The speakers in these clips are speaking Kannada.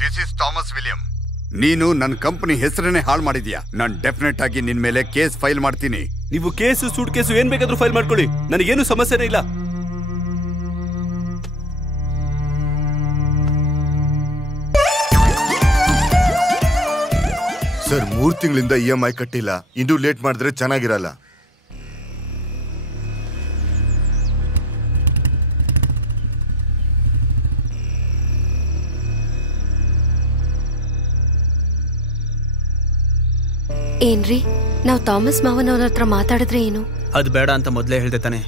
This is Thomas William. ನೀನು ನನ್ನ ಕಂಪನಿ ಹೆಸರನ್ನೇ ಹಾಳು ಮಾಡಿದ್ಯಾ. ನಾನು ಡೆಫಿನೆಟ್ ಆಗಿ ನಿನ್ ಮೇಲೆ ಕೇಸ್ ಫೈಲ್ ಮಾಡ್ತೀನಿ. ನೀವು ಕೇಸು ಸೂಟ್ ಕೇಸು ಏನ್ ಬೇಕಾದ್ರೂ ಫೈಲ್ ಮಾಡ್ಕೊಳ್ಳಿ, ನನಗೇನು ಸಮಸ್ಯೆನೇ ಇಲ್ಲ. ಸರ್ 3 ತಿಂಗಳಿಂದ EMI ಕಟ್ಟಿಲ್ಲ. ಇನ್ನೂ ಲೇಟ್ ಮಾಡಿದ್ರೆ ಚೆನ್ನಾಗಿರಲ್ಲ. ಏನ್ರಿ, ನಾವು ಥಾಮಸ್ ಮಾವನವ್ರ ಹತ್ರ ಮಾತಾಡಿದ್ರೆ ಏನು? ಅದು ಬೇಡ ಅಂತ ಮೊದಲೇ ಹೇಳ್ದೆ ತಾನೆ.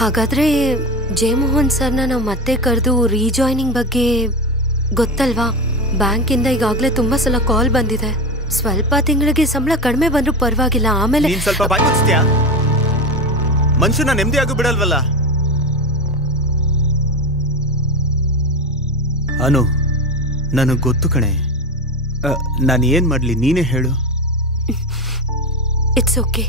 ಹಾಗಾದ್ರೆ ಜಯಮೋಹನ್ ಸರ್ನ ನಾವು ಮತ್ತೆ ಕರೆದು ರೀಜಾಯ್ನಿಂಗ್ ಬಗ್ಗೆ ಗೊತ್ತಲ್ವಾ? ಬ್ಯಾಂಕಿಂದ ಈಗಾಗಲೇ ತುಂಬಾ ಸಲ ಕಾಲ್ ಬಂದಿದೆ. ಸ್ವಲ್ಪ ತಿಂಗಳಿಗೆ ಸಂಬಳ ಕಡಿಮೆ ಬಂದ್ರೂ ಪರವಾಗಿಲ್ಲ, ಆಮೇಲೆ ನೀನ್ ಸ್ವಲ್ಪ ಬಾಯಿ ಮುಚ್ಚಿದ್ಯಾ? ಮನುಷ್ಯನ ನೆಮ್ಮದಿ ಆಗು ಬಿಡಲ್ವಲ್ಲ. ಅನು, ನನಗೆ ಗೊತ್ತು ಕಣೆ. ನಾನು ಏನ್ ಮಾಡ್ಲಿ ನೀನೇ ಹೇಳು. It's okay.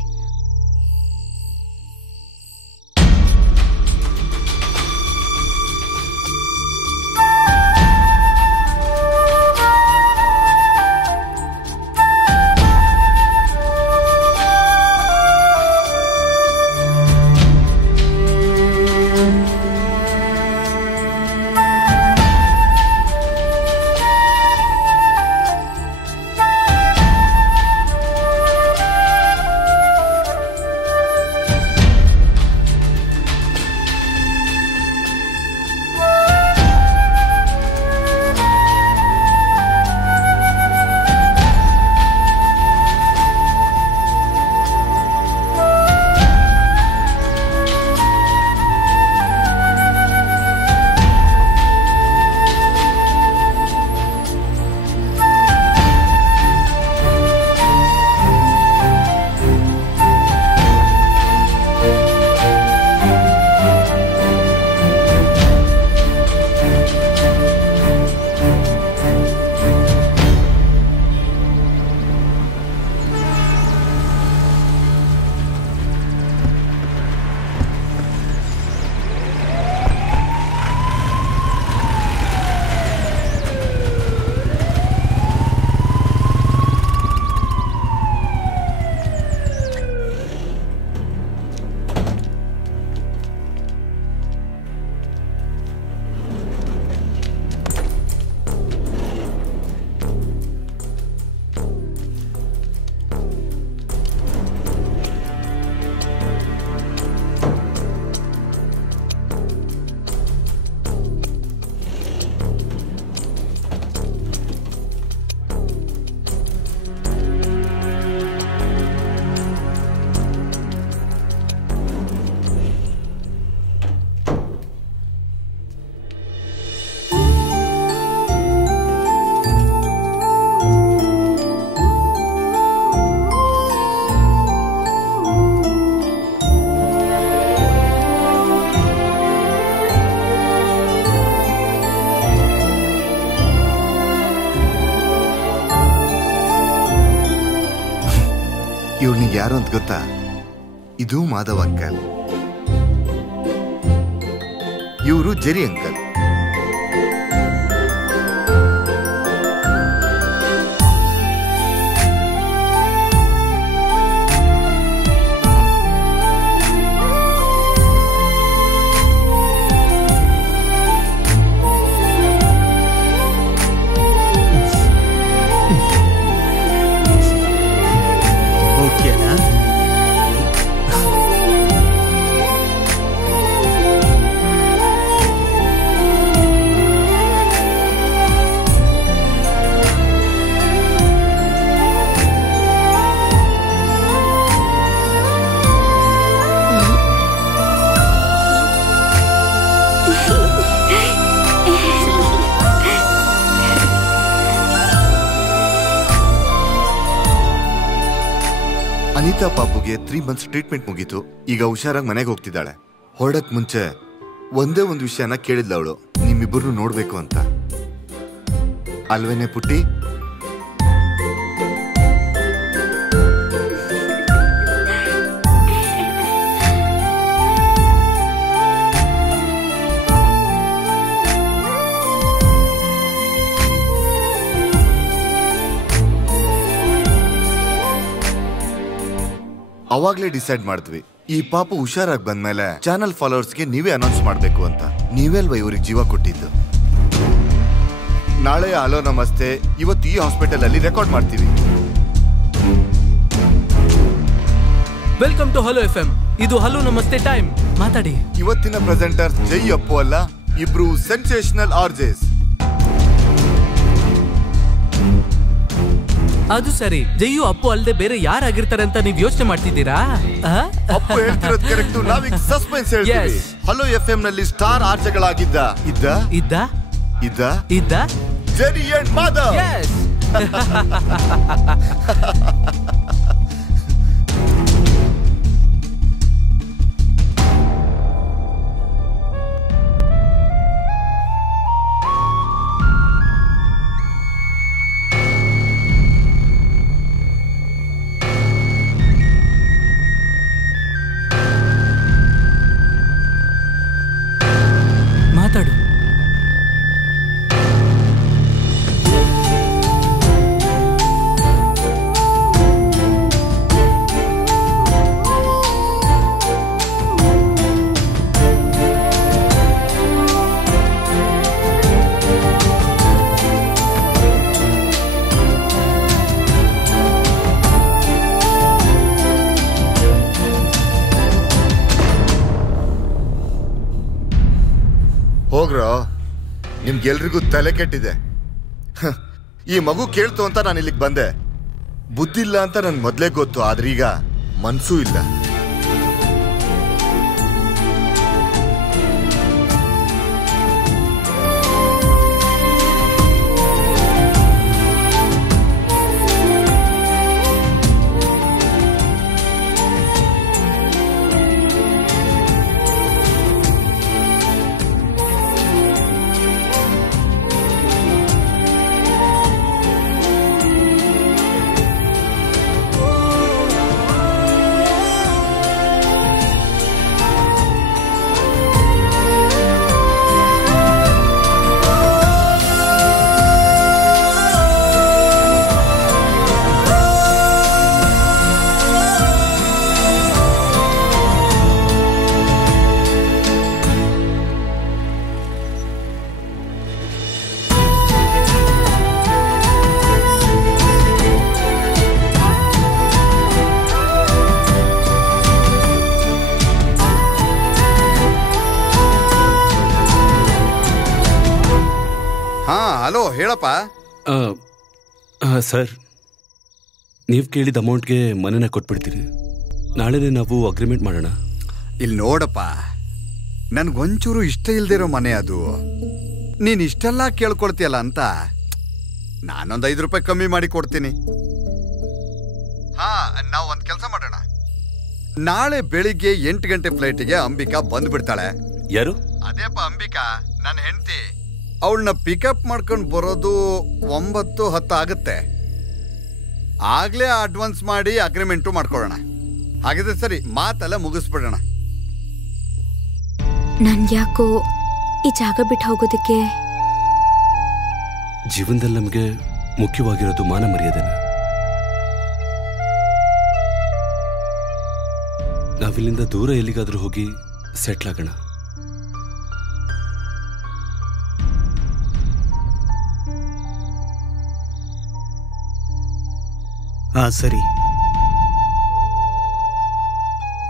ಇವ್ನಿಗೆ ಯಾರು ಅಂತ ಗೊತ್ತಾ? ಇದು ಮಾಧವ್ ಅಂಕಲ್, ಇವರು ಜೆರಿ ಅಂಕಲ್. ಅನಿತಾ ಪಾಪುಗೆ 3 ಮಂತ್ಸ್ ಟ್ರೀಟ್ಮೆಂಟ್ ಮುಗೀತು. ಈಗ ಹುಷಾರಾಗಿ ಮನೆಗೆ ಹೋಗ್ತಿದ್ದಾಳೆ. ಹೊರಡಕ್ ಮುಂಚೆ ಒಂದೇ ಒಂದು ವಿಷಯನ ಕೇಳಿದ್ಲ ಅವಳು, ನಿಮ್ಮಿಬ್ಬರನ್ನು ನೋಡ್ಬೇಕು ಅಂತ. ಅಲ್ವೇನೆ ಪುಟ್ಟಿ? ಅವಾಗ್ಲೇ ಡಿಸೈಡ್ ಮಾಡಿದ್ವಿ ಈ ಪಾಪು ಹುಷಾರಾಗಿ ಬಂದ್ಮೇಲೆ ಚಾನಲ್ ಫಾಲೋವರ್ಸ್ಗೆ ನೀವೇ ಅನೌನ್ಸ್ ಮಾಡ್ಬೇಕು ಅಂತ. ನೀವೇ ಅಲ್ವಾ ಇವ್ರಿಗೆ ಜೀವ ಕೊಟ್ಟಿದ್ದು. ನಾಳೆ ಹಲೋ ನಮಸ್ತೆ ಇವತ್ತು ಈ ಹಾಸ್ಪಿಟಲ್ ಅಲ್ಲಿ ರೆಕಾರ್ಡ್ ಮಾಡ್ತೀವಿ. Welcome to hello FM. ಇದು ಹಲೋ ನಮಸ್ತೆ ಟೈಮ್. ಮಾತಾಡಿ. ಇವತ್ತಿನ ಪ್ರೆಸೆಂಟರ್ ಜೈ ಅಪ್ಪು ಅಲ್ಲ, ಇಬ್ರು ಸೆನ್ಸೇಷನಲ್ ಆರ್ಜೆಸ್. ಅದು ಸರಿ, ಜೈಯು ಅಪ್ಪು ಅಲ್ಲದೆ ಬೇರೆ ಯಾರಾಗಿರ್ತಾರೆ ಅಂತ ನೀವ್ ಯೋಚನೆ ಮಾಡ್ತಿದ್ದೀರಾ? ಅಪ್ಪು ಹೇಳ್ತಿರೋದು ಕರೆಕ್ಟ್. ನಾವೀಗ ಸಸ್ಪೆನ್ಸ್ ಹೇಳ್ತೀವಿ. ಹಲೋ FM ನಲ್ಲಿ ಸ್ಟಾರ್ ಆರ್ಜೆಗಳಾಗಿದ್ದ ಇದ್ದ ಇದ್ದ ಇದ್ದ ಇದ್ದ ಜೆರಿ ಅಂಡ್ ಮಾಧವ್. ಮಾತಾಡು. ಹೋಗ್ರೋ, ನಿಮ್ಗೆಲ್ರಿಗೂ ತಲೆ ಕೆಟ್ಟಿದೆ. ಈ ಮಗು ಕೇಳ್ತು ಅಂತ ನಾನು ಇಲ್ಲಿಗೆ ಬಂದೆ. ಬುದ್ಧಿಲ್ಲ ಅಂತ ನನ್ಗೆ ಮೊದ್ಲೇ ಗೊತ್ತು, ಆದ್ರೆ ಈಗ ಮನ್ಸೂ ಇಲ್ಲ. ಹಲೋ ಹೇಳಪ್ಪ. ಸರ್, ನೀವು ಕೇಳಿದ ಅಮೌಂಟ್ಗೆ ಮನೆನ ಕೊಟ್ಬಿಡ್ತೀನಿ. ನಾಳೆನೇ ನಾವು ಅಗ್ರಿಮೆಂಟ್ ಮಾಡೋಣ. ಇಲ್ಲಿ ನೋಡಪ್ಪ, ನನ್ಗೊಂಚೂರು ಇಷ್ಟ ಇಲ್ದಿರೋ ಮನೆ ಅದು. ನೀನ್ ಇಷ್ಟೆಲ್ಲ ಕೇಳ್ಕೊಳ್ತೀಯಲ್ಲ ಅಂತ ನಾನೊಂದು 5 ರೂಪಾಯಿ ಕಮ್ಮಿ ಮಾಡಿ ಕೊಡ್ತೀನಿ. ನಾವು ಒಂದು ಕೆಲಸ ಮಾಡೋಣ. ನಾಳೆ ಬೆಳಿಗ್ಗೆ 8 ಗಂಟೆ ಫ್ಲೈಟಿಗೆ ಅಂಬಿಕಾ ಬಂದ್ಬಿಡ್ತಾಳೆ. ಯಾರು? ಅದೇಪ್ಪ ಅಂಬಿಕಾ, ನನ್ನ ಹೆಂಡತಿ. ಅವಳನ್ನ ಪಿಕಪ್ ಮಾಡ್ಕೊಂಡು ಬರೋದು 9-10 ಆಗುತ್ತೆ. ಆಗ್ಲೇ ಅಡ್ವಾನ್ಸ್ ಮಾಡಿ ಅಗ್ರಿಮೆಂಟು ಮಾಡ್ಕೊಳ್ಳೋಣ. ಹಾಗಿದ್ರೆ ಸರಿ, ಮಾತೆಲ್ಲ ಮುಗಿಸ್ಬಿಡೋಣ. ನನ್ಗ್ಯಾಕೋ ಈ ಜಾಗ ಬಿಟ್ಟು ಹೋಗೋದಕ್ಕೆ. ಜೀವನದಲ್ಲಿ ನಮಗೆ ಮುಖ್ಯವಾಗಿರೋದು ಮಾನ ಮರ್ಯಾದೆನ. ನಾವಿಲ್ಲಿಂದ ದೂರ ಎಲ್ಲಿಗಾದ್ರೂ ಹೋಗಿ ಸೆಟ್ಲ್ ಆಗೋಣ. ಸರಿ.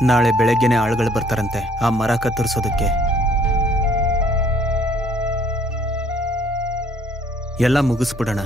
ನಾಳೆ ಬೆಳಗ್ಗೆನೆ ಆಳುಗಳು ಬರ್ತಾರಂತೆ ಆ ಮರ ಕತ್ತರಿಸೋದಕ್ಕೆ. ಎಲ್ಲ ಮುಗಿಸ್ಬಿಡೋಣ.